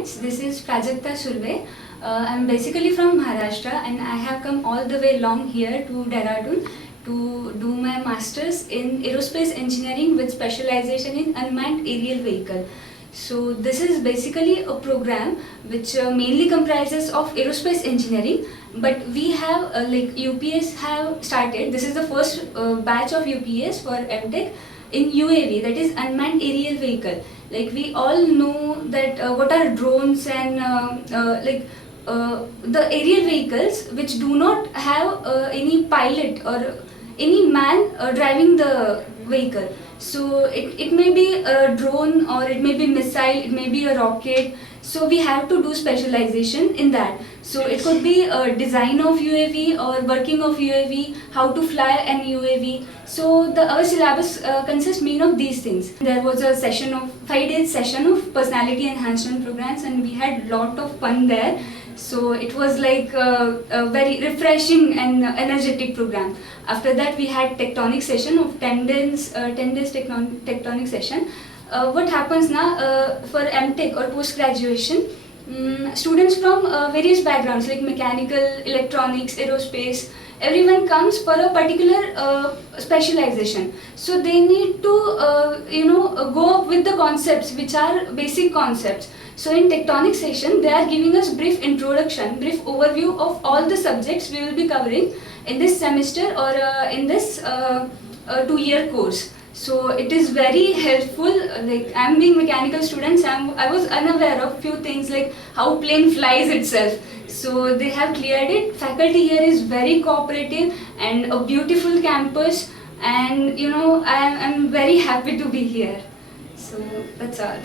friends, this is Prajakta Surve. I'm basically from Maharashtra and I have come all the way long here to Dehradun to do my masters in aerospace engineering with specialization in unmanned aerial vehicle. So this is basically a program which mainly comprises of aerospace engineering, but we have like UPS have started. This is the first batch of UPS for MTech in UAV, that is unmanned aerial vehicle. Like we all know that what are drones and the aerial vehicles which do not have any pilot or any man driving the vehicle. So it may be a drone or it may be missile, it may be a rocket. So we have to do specialization in that. So it could be a design of UAV or working of UAV, how to fly an UAV. So our syllabus consists main of these things. There was a session of 5 days session of personality enhancement programs, and we had lot of fun there. So it was like a very refreshing and energetic program. After that we had tectonic session of 10 days, tectonic session. What happens now for MTech or post graduation, students from various backgrounds like mechanical, electronics, aerospace, everyone comes for a particular specialization. So they need to go up with the concepts which are basic concepts. So in tectonic session, they are giving us brief introduction, brief overview of all the subjects we will be covering in this semester or in this 2-year course. So it is very helpful. Like I'm being mechanical student, I was unaware of few things like how plane flies itself. So they have cleared it. Faculty here is very cooperative and a beautiful campus, and I'm very happy to be here. So that's all.